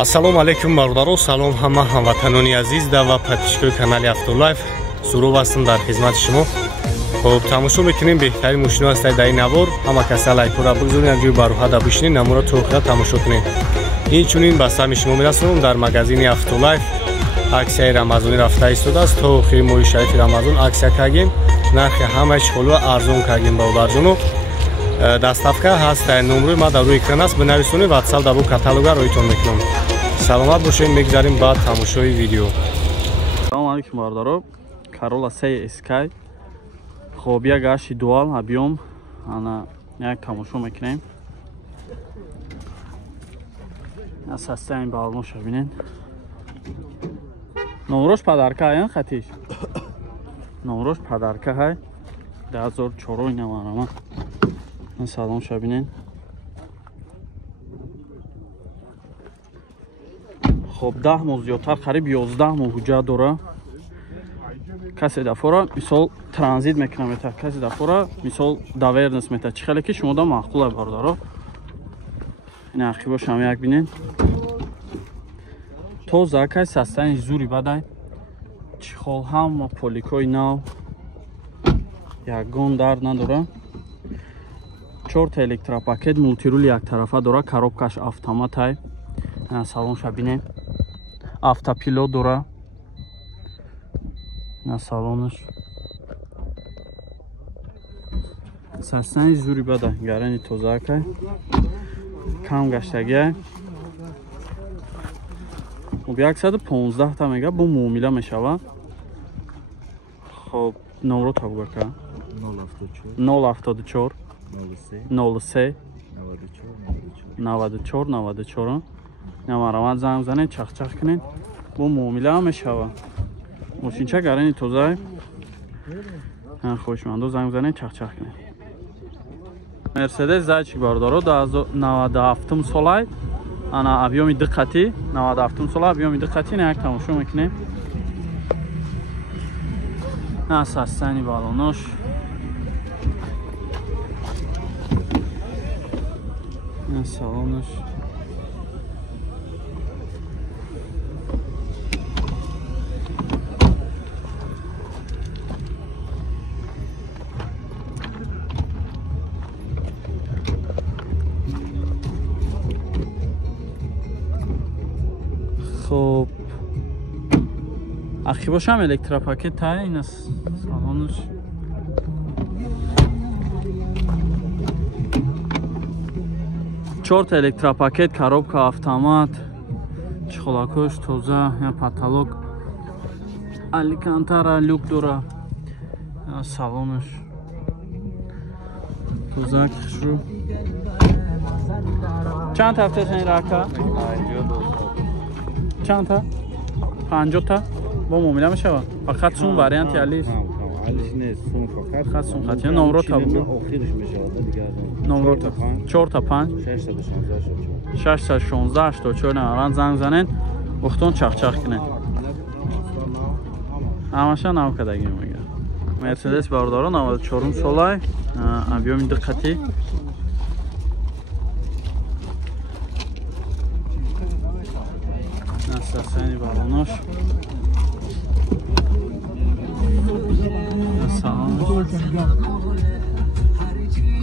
ассалому алайкум бародаро, салом ҳама ҳамватанони азиз ва подписчикои канали Автолайф. Сурӯб ҳастам дар хизмати шумо. Хуб, тамошо мекунем беҳтарин мошино ҳастад дар ин навор. Ҳама каса лайкора бигузоред, як ҷои бароҳада бишинед, намуро то охира тамошо кунед. Инчунин ба сами шумо мерасонам дар магазини Автолайф. Аксияи рамазонӣ рафта истодааст. То охири моҳи шарифи рамазон аксия кардем. Нархи ҳамаи чихоло арзон кардем бародарҷоно. Даставка ҳаст, номрои ма дар рӯи экран аст. Бинависонед WhatsApp дар бо каталога роҳитон мекунам. Саломат бошед, мегзарем ба тамошои видео. Салом алейкум бародаро. Corolla CSK. Хоб як аши дуал объем ана як тамошо мекунем. Асастаин балмоша бинен. Номрош падарка ҳай хатиш. Номрош падарка ҳай. 2004 намарама. Салом шабинен. خب 10 ماه زیادتر قریب 11 ماه حجت داره. کسی دفعه مثال ترانزیت میکنه میتا، کسی دفعه مثال داورنس میتا. چه خیلی که شما دا معقوله بارداره. این عقیبا شما یک بینین. تو زاکای سستانش زوری بدای. چه خال هم پولیکوی ناو یکگون درد نداره. 4 تا الکتروپاکت مولتی رول یک طرفه داره. коробкаш автомат های. سالن شبینه. автопилот дора на салонаш састани зури бада гарани тозака кам гаштаги об 115 та мега бо муомила мешава. хоб номро табгака 074 03 94 94 намарамад занг занед, чах-чах кунед, бо муомила ҳам мешава. Мошинча гарани тоза хушмандо занг занед, чах-чах кунед. Мерседес зайчик бародаро 97 солай, ана объёми диққати 97 солай, объёми диққати як тамошо мекунем. на састани балонош на салонош خب اخی باشم الکتروپاکت تا این است سالانش چهار تا الکتروپاکت коробка автомат чехолакош тоза я потолок аликантара люк дора салонش тоза кишру چند تا هفته این راکا چند تا 50 تا با معامله میشه فقط سون وریانت علیش نیست سون فقط خاص سون خاطر نمره تا آخرش میشه دیگه نمره تا 4 تا 5 6 تا 16 84 نمران زنگ زنن وقتون چخ کنن همشون نو کداگی میگه مرسدس باردارو 94 سالای объем دقتی ساسانی بالونش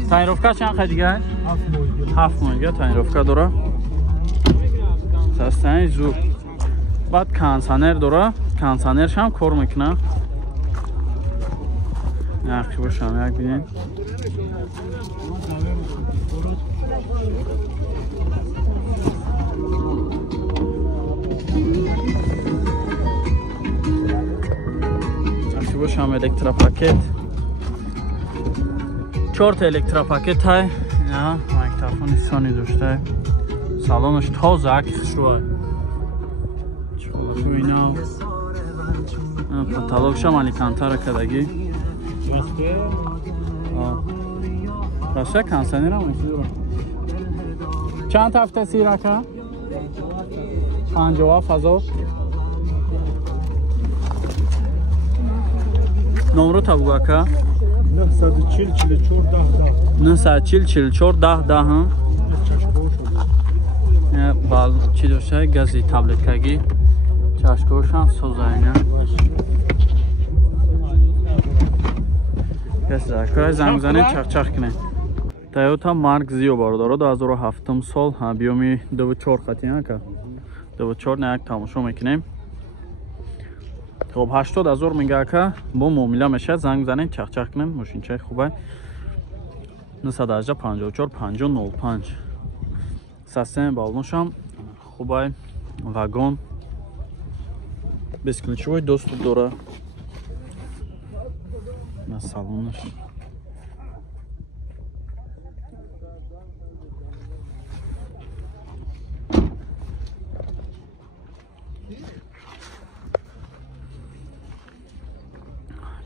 تایروفکا چند خدیگه؟ 7 ماه تایروفکا داره ساستانی زور بعد کانسانر داره کانسانرش هم کار میکنه نقشی باشم یک بینید باشم الکتروپاکت 4 تا الکتروپاکت های نه مایکروفون سانی داشته سالانش تازه خوشوه چقدر اینا پاتالوگش هم الیکانتر کدگی راسته کانسانی را میشه چند هفته سیرکه 57,000 номро табгака 940 44 10 10 бал чӣ дошта гази таблеткагӣ чашкошам созайна кай занг занед чахчах кунед Toyota Mark Zio бародаро 2007 сол объеми 2.4 хатина ка 2.4 нак тамошо мекунем хоб 80000 мега ка бо муомила мешад занг занед чахчах кунем мошинчаи хубай 918 54 5005 система балношам хубай вагон бесключевой доступ дора на салонаш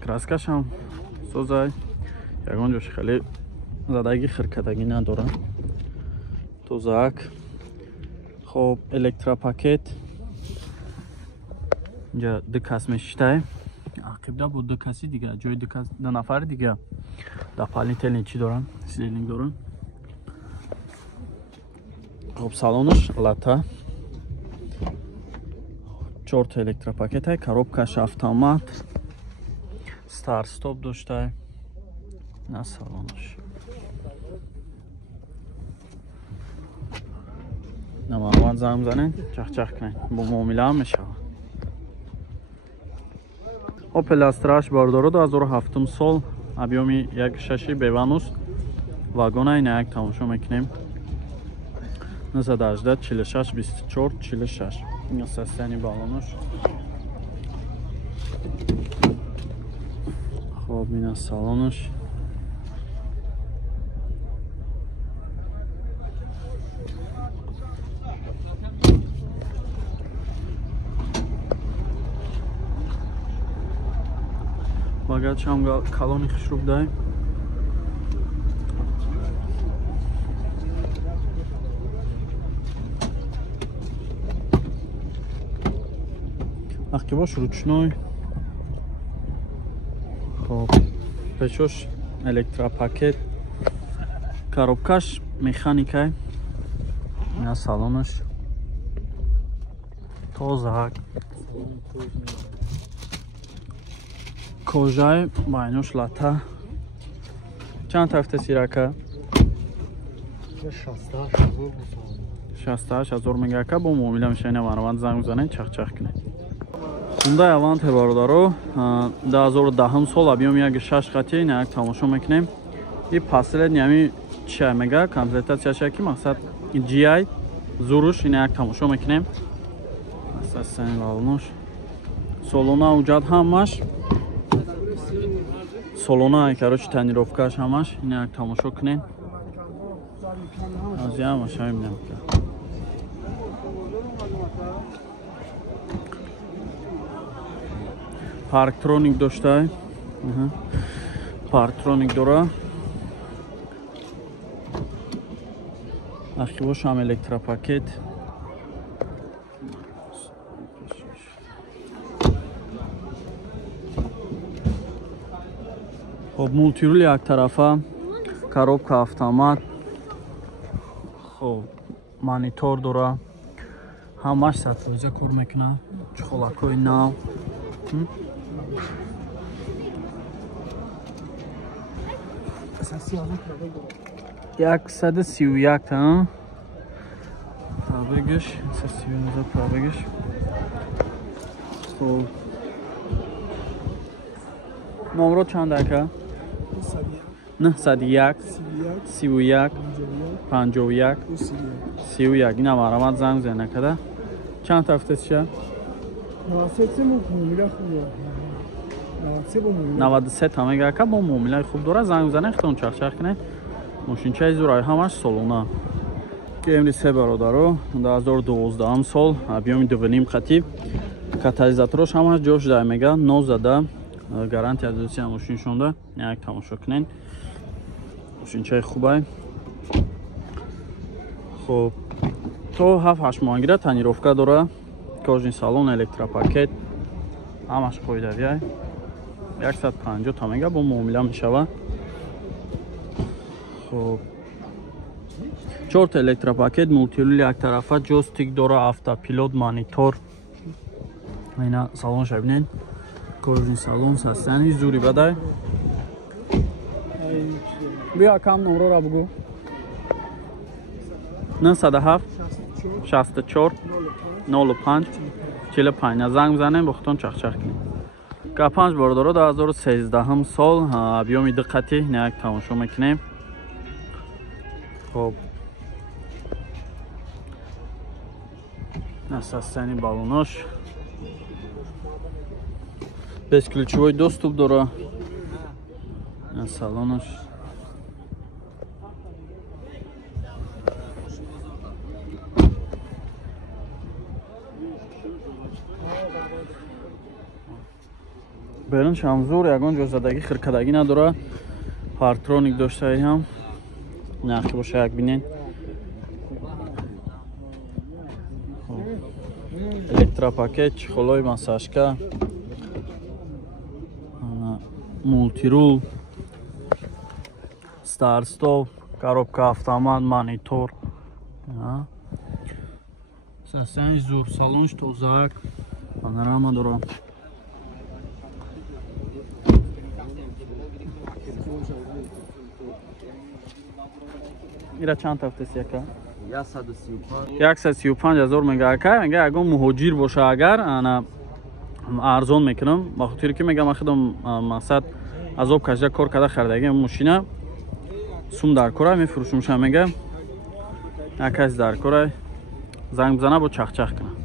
краскашам созай ягон ҷош хеле задагӣ хиркадагӣ надорад тозаак хоб электропакет инҷа дукас мешиштай ақибда бо дукаси дига ҷои дукас ду нафари дига дополнительни чӣ дорам сиденинг дорам хоб салонаш лата 4 та электропакетай коробкаш автомат старт стоп доштай на салонаш намаҳамад занг занед чахчах кунед бо муомила ҳам мешавад Opel Astra бардоро 2007 сол объеми 1.6 беванус вагона ина як тамошо мекунем 918 46 24 46 ин состояние балонош хоб ин салонош багажам калони хушруб дай ақибош ручной хоб пешош электропакет коробкаш механикай на салонаш тозак кожаи байнош лата чанд тафта сирака 68000 мегака бо муомила мешайна вараванд занг занед чахчах кунед Hyundai Avante бародаро 2010 сол объем 1.6 хати ина як тамошо мекунем и последний ами чия мега комплектация шаки мақсад GI зуруш ина як тамошо мекунем асасан валнош солона уҷад ҳамаш солона короче тонировкаш ҳамаш ина як тамошо кунем азия маша мебинем парктроник доштай парктроник дора ақибош ҳам электропакет хоб мултирул яктарафа коробка автомат хоб монитор дора ҳамаш сатфоиза кор мекунад чухолакои нав 131 та пробегаш 131 пробегаш хоб номро чанд ака 901 31 51 31 ина марамат занг зена када чанд тафташа 93 та мегака бо муомилаи хуб дора занг занед хитон чахчах кунед мошинчаи зураи ҳамаш солона Camry 3 бародаро 2012 сол объеми 2.5 хати катализаторош ҳамаш ҷош дай мега ноз зада гарантия дӯсия мошин шонда як тамошо кунед мошинчаи хубай хоб то 7-8 моҳангира тонировка дора кожни салон электропакет ҳамаш қоидавия 150 та мега бо муомила мешавад хоб 4 تا الکتروپاکت مولتیرول یک طرفه جوستیک داره автопилот مانیتور اینا سالن شبینین کورژین سالن هستن زوری بدای بیا کام نمره را بگو 907 64 05 45 زنگ بزنیم بختون چخچخ کنیم که 5 بار داره 2013 سال بیومی دقتی نیک تماشا میکنیم خب насостани баллонош безключевой доступ дора на салонош برن شامزور ягон ҷозадагӣ хиркадагӣ надора партроник доштаам нахи боша як бинен электропакет чихолои масажка мултирул старт-стоп коробка автомат монитор состояние зур салонш тозак панорама дора ира чанд тафтест яка 135,000 мега мега ягон муҳоҷир боша агар ана арзон мекунам ба хотире ки мегам ахидам мақсад азоб кашида кор карда харидаги машина сум дар кора мефурӯшумша мега якас дар кора занг бизана бо чахчах кунам